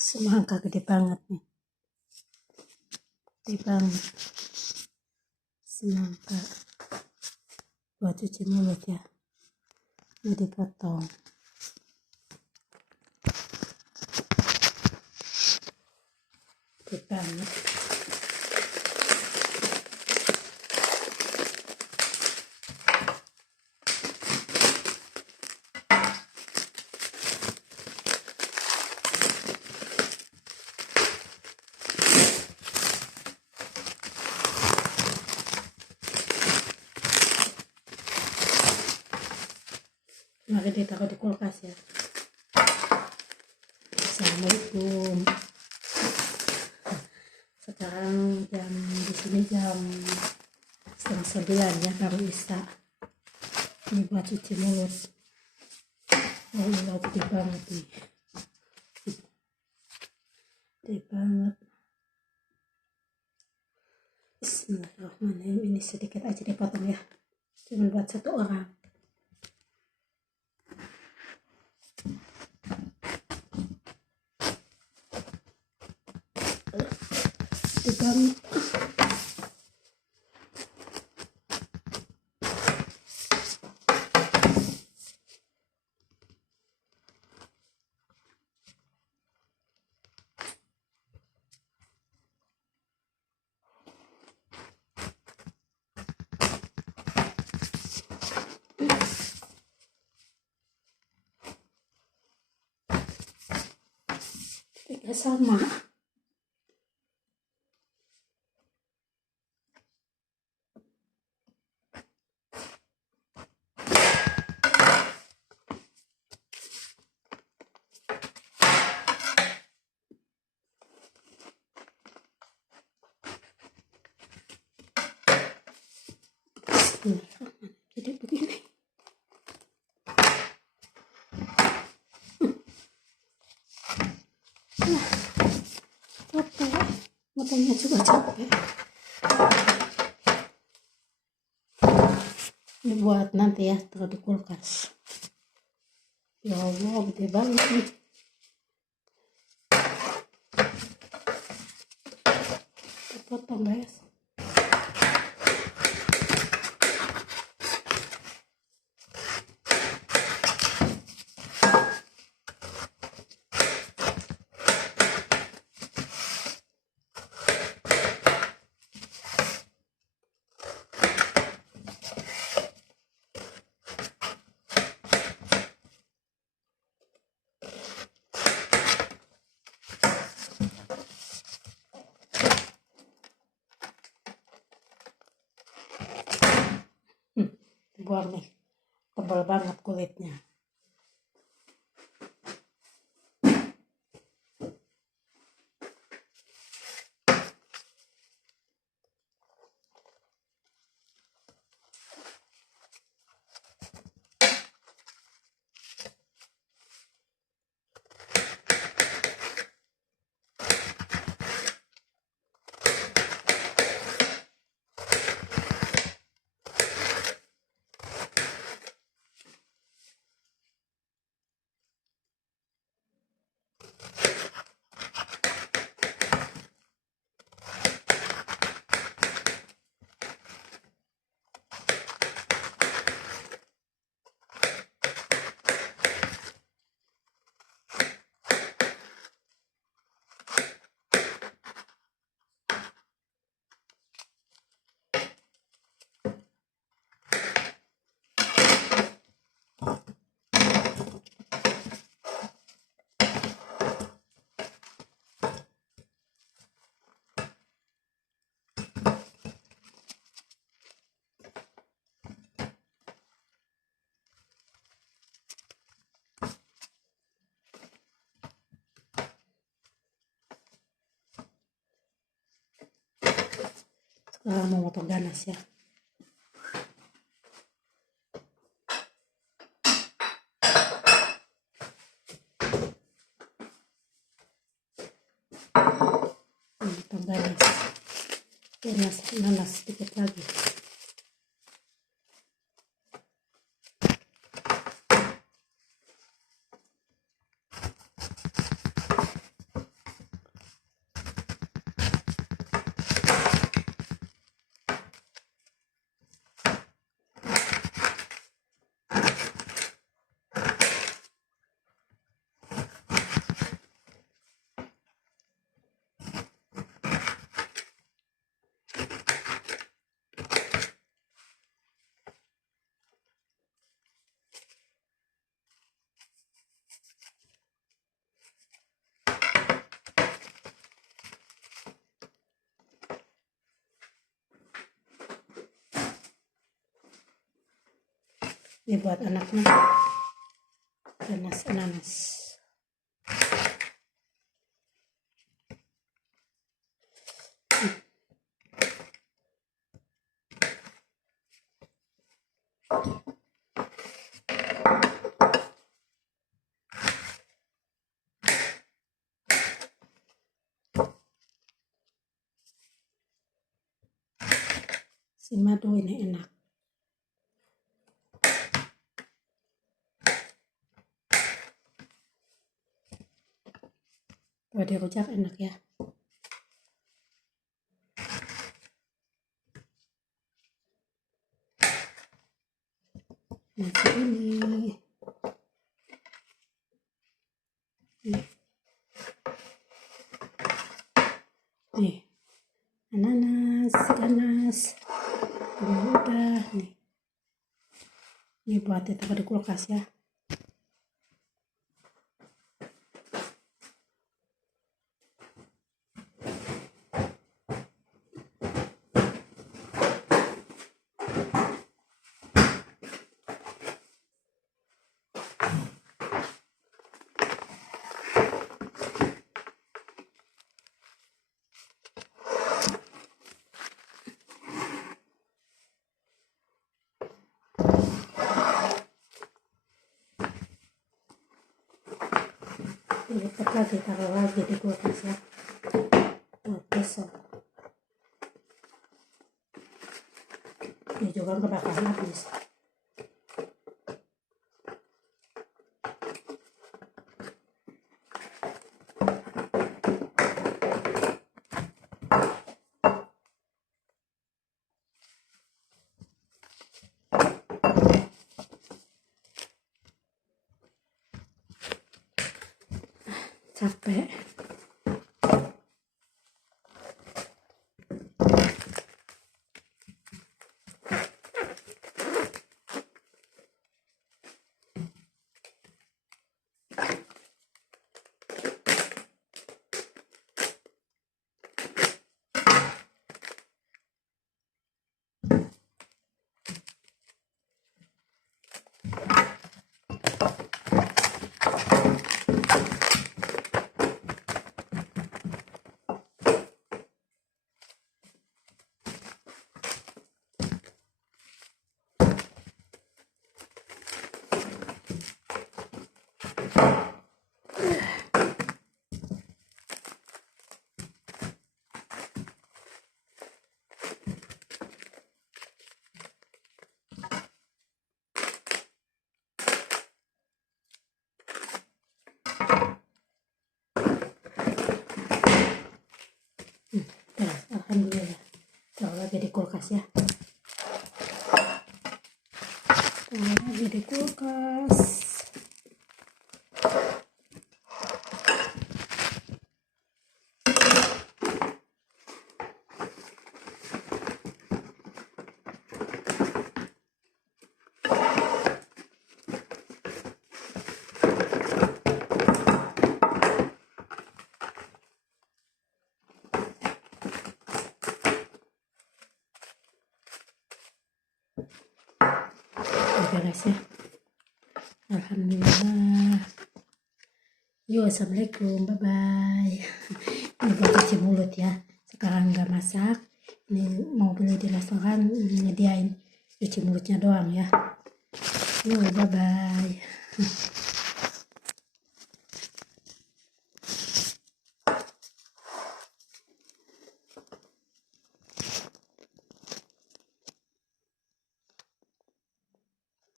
Semangka gede banget nih, gede banget semangka buat cuci mulut ya. Ini dipotong, gede banget. Mari ditaruh di kulkas ya. Assalamualaikum. Sekarang di sini jam 8:30 ya, baru isya. Ini buat cuci mulut. Oh iya, gede banget nih, gede banget. Bismillahirrahmanirrahim. Ini sedikit aja dipotong ya, cuma buat 1 orang. Gede banget. Tidak sama. Jadi begini. Capek, matanya juga capek. Ini buat nanti ya, taruh di kulkas. Ya Allah, gede banget nih. Kita potong guys. Buang nih, tebal banget kulitnya. Sekarang mau potong ganas ya. Potong ganas. Nanas sedikit lagi. Ini buat anaknya nanas. Si madu ini enak. Kalau dirujak enak ya. Nasi ini. Nih, ananas, ganas. Ini udah nih. Ini buat ditaruh di kulkas ya. Lipat lagi, taruh lagi di kulkas ya buat besok. Ini juga nggak bakal habis. Capek. Alhamdulillah. Taruh lagi di kulkas ya. Taruh lagi di kulkas. Beres ya. Alhamdulillah. Yo, assalamualaikum, bye bye. Ini buat cuci mulut ya. Sekarang nggak masak. Ini mau beli di lestoran, nyediain cuci mulutnya doang ya. Yo, bye bye.